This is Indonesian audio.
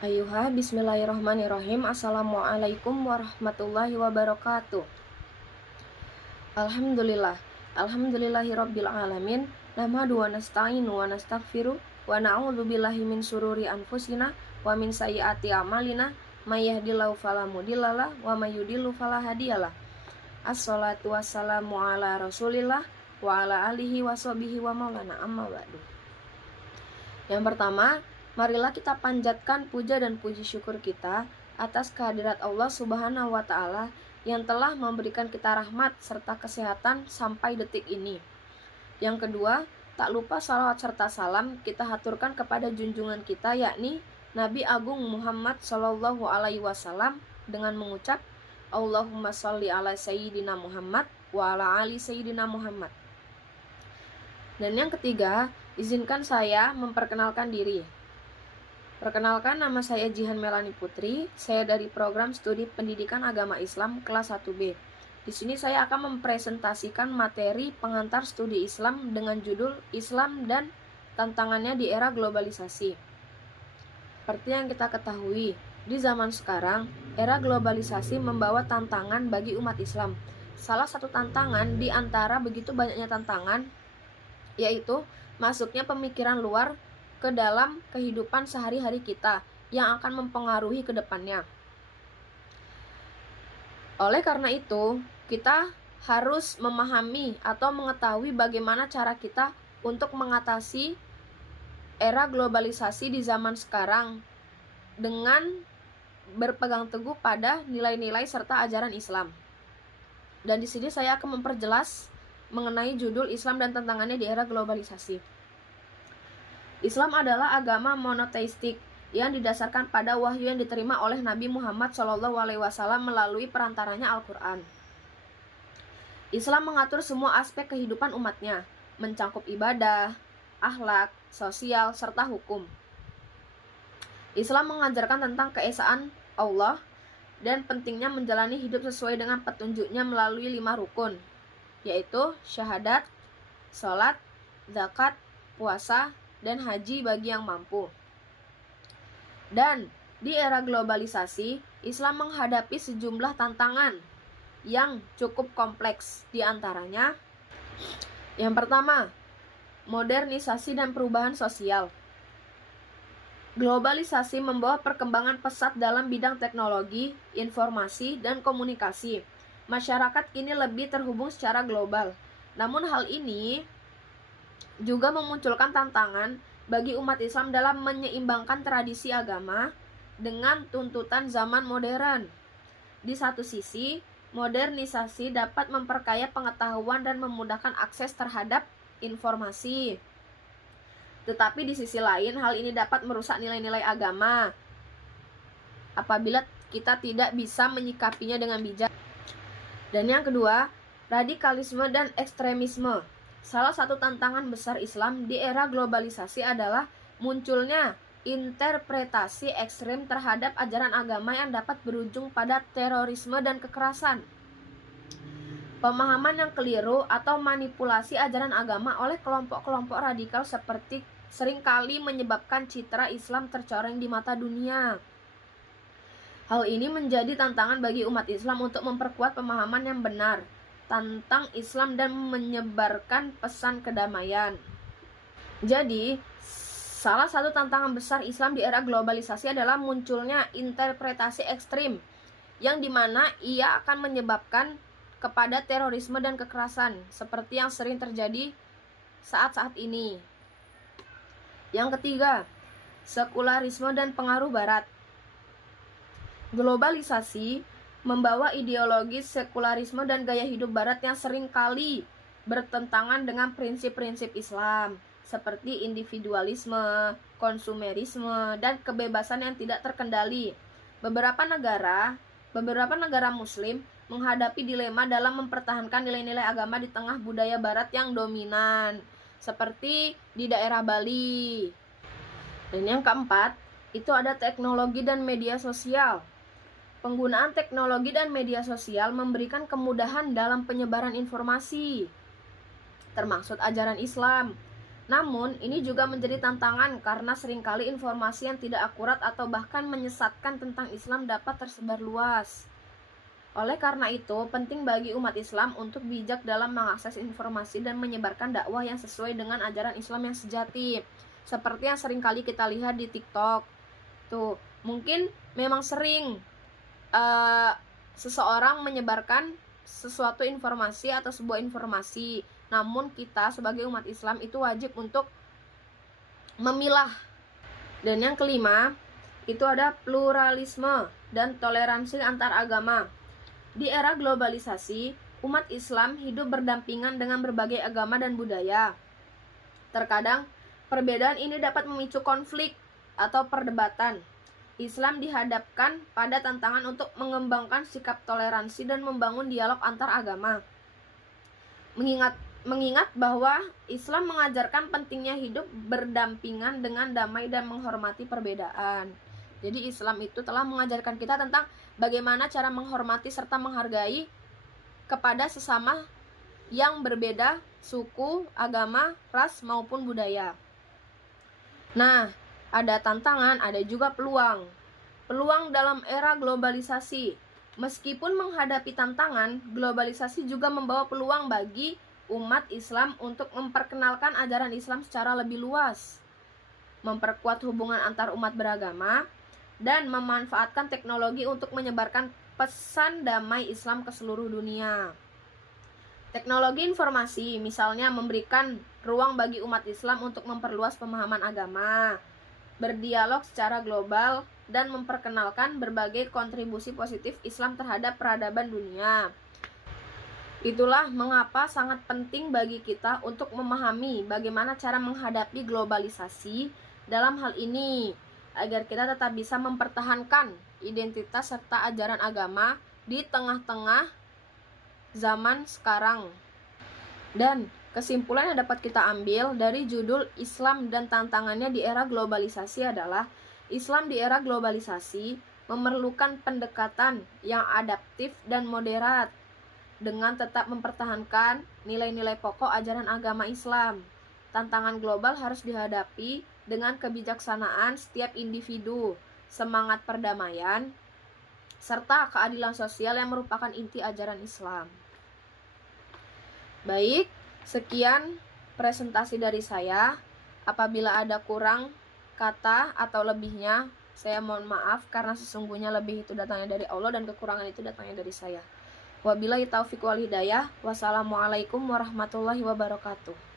Bismillahirrahmanirrahim. Assalamualaikum warahmatullahi wabarakatuh. Alhamdulillah. Alhamdulillahirabbil alamin. Nahmadu wa nasta'inu wa nastaghfiru wa na'udzu billahi min syururi anfusina wa min sayyiati a'malina. May yahdihillahu fala mudhillalah wa may yudhlil fala hadiyalah. Assalatu wassalamu ala Rasulillah wa ala alihi washabihi wa maulana amma ba'du. Yang pertama, marilah kita panjatkan puja dan puji syukur kita atas kehadirat Allah Subhanahu wa Ta'ala yang telah memberikan kita rahmat serta kesehatan sampai detik ini. Yang kedua, tak lupa salawat serta salam kita haturkan kepada junjungan kita, yakni Nabi Agung Muhammad Sallallahu Alaihi Wasallam, dengan mengucap Allahumma sholli ala Sayyidina Muhammad wa ala ali Sayyidina Muhammad. Dan yang ketiga, izinkan saya memperkenalkan diri. Perkenalkan, nama saya Jihan Melani Putri. Saya dari program studi Pendidikan Agama Islam kelas 1B. Di sini saya akan mempresentasikan materi pengantar studi Islam dengan judul Islam dan Tantangannya di Era Globalisasi. Seperti yang kita ketahui, di zaman sekarang, era globalisasi membawa tantangan bagi umat Islam. Salah satu tantangan di antara begitu banyaknya tantangan, yaitu masuknya pemikiran luar ke dalam kehidupan sehari-hari kita yang akan mempengaruhi ke depannya. Oleh karena itu, kita harus memahami atau mengetahui bagaimana cara kita untuk mengatasi era globalisasi di zaman sekarang dengan berpegang teguh pada nilai-nilai serta ajaran Islam. Dan di sini saya akan memperjelas mengenai judul Islam dan Tantangannya di Era Globalisasi. Islam adalah agama monoteistik yang didasarkan pada wahyu yang diterima oleh Nabi Muhammad SAW melalui perantaranya Al-Quran. Islam mengatur semua aspek kehidupan umatnya, mencakup ibadah, akhlak, sosial, serta hukum. Islam mengajarkan tentang keesaan Allah dan pentingnya menjalani hidup sesuai dengan petunjuknya melalui 5 rukun, yaitu syahadat, sholat, zakat, puasa, dan haji bagi yang mampu. Dan di era globalisasi, Islam menghadapi sejumlah tantangan yang cukup kompleks. Di antaranya, yang pertama, modernisasi dan perubahan sosial. Globalisasi membawa perkembangan pesat dalam bidang teknologi, informasi, dan komunikasi. Masyarakat kini lebih terhubung secara global. Namun hal ini juga memunculkan tantangan bagi umat Islam dalam menyeimbangkan tradisi agama dengan tuntutan zaman modern. Di satu sisi, modernisasi dapat memperkaya pengetahuan dan memudahkan akses terhadap informasi. Tetapi di sisi lain, hal ini dapat merusak nilai-nilai agama apabila kita tidak bisa menyikapinya dengan bijak. Dan yang kedua, radikalisme dan ekstremisme. Salah satu tantangan besar Islam di era globalisasi adalah munculnya interpretasi ekstrem terhadap ajaran agama yang dapat berujung pada terorisme dan kekerasan. Pemahaman yang keliru atau manipulasi ajaran agama oleh kelompok-kelompok radikal seperti seringkali menyebabkan citra Islam tercoreng di mata dunia. Hal ini menjadi tantangan bagi umat Islam untuk memperkuat pemahaman yang benar tentang Islam dan menyebarkan pesan kedamaian. Jadi, salah satu tantangan besar Islam di era globalisasi adalah munculnya interpretasi ekstrim yang dimana ia akan menyebabkan kepada terorisme dan kekerasan seperti yang sering terjadi saat-saat ini. Yang ketiga, sekularisme dan pengaruh Barat. Globalisasi membawa ideologi sekularisme dan gaya hidup Barat yang seringkali bertentangan dengan prinsip-prinsip Islam seperti individualisme, konsumerisme, dan kebebasan yang tidak terkendali. Beberapa negara Muslim menghadapi dilema dalam mempertahankan nilai-nilai agama di tengah budaya Barat yang dominan, seperti di daerah Bali. Dan yang keempat, itu ada teknologi dan media sosial. Penggunaan teknologi dan media sosial memberikan kemudahan dalam penyebaran informasi, termasuk ajaran Islam. Namun, ini juga menjadi tantangan karena seringkali informasi yang tidak akurat atau bahkan menyesatkan tentang Islam dapat tersebar luas. Oleh karena itu, penting bagi umat Islam untuk bijak dalam mengakses informasi dan menyebarkan dakwah yang sesuai dengan ajaran Islam yang sejati. Seperti yang seringkali kita lihat di TikTok. Tuh, mungkin memang sering seseorang menyebarkan sesuatu informasi atau sebuah informasi. Namun kita sebagai umat Islam itu wajib untuk memilah. Dan yang kelima, itu ada pluralisme dan toleransi antar agama. Di era globalisasi, umat Islam hidup berdampingan dengan berbagai agama dan budaya. Terkadang, perbedaan ini dapat memicu konflik atau perdebatan. Islam dihadapkan pada tantangan untuk mengembangkan sikap toleransi dan membangun dialog antar agama. Mengingat bahwa Islam mengajarkan pentingnya hidup berdampingan dengan damai dan menghormati perbedaan. Jadi Islam itu telah mengajarkan kita tentang bagaimana cara menghormati serta menghargai kepada sesama yang berbeda suku, agama, ras maupun budaya. Nah, ada tantangan, ada juga peluang. Peluang dalam era globalisasi. Meskipun menghadapi tantangan, globalisasi juga membawa peluang bagi umat Islam untuk memperkenalkan ajaran Islam secara lebih luas, memperkuat hubungan antar umat beragama, dan memanfaatkan teknologi untuk menyebarkan pesan damai Islam ke seluruh dunia. Teknologi informasi misalnya memberikan ruang bagi umat Islam untuk memperluas pemahaman agama, berdialog secara global, dan memperkenalkan berbagai kontribusi positif Islam terhadap peradaban dunia. Itulah mengapa sangat penting bagi kita untuk memahami bagaimana cara menghadapi globalisasi dalam hal ini, agar kita tetap bisa mempertahankan identitas serta ajaran agama di tengah-tengah zaman sekarang. Dan kesimpulan yang dapat kita ambil dari judul Islam dan tantangannya di era globalisasi adalah Islam di era globalisasi memerlukan pendekatan yang adaptif dan moderat dengan tetap mempertahankan nilai-nilai pokok ajaran agama Islam. Tantangan global harus dihadapi dengan kebijaksanaan setiap individu, semangat perdamaian, serta keadilan sosial yang merupakan inti ajaran Islam. Baik, sekian presentasi dari saya. Apabila ada kurang kata atau lebihnya, saya mohon maaf karena sesungguhnya lebih itu datangnya dari Allah dan kekurangan itu datangnya dari saya. Wabillahi taufiq wal hidayah. Wassalamualaikum warahmatullahi wabarakatuh.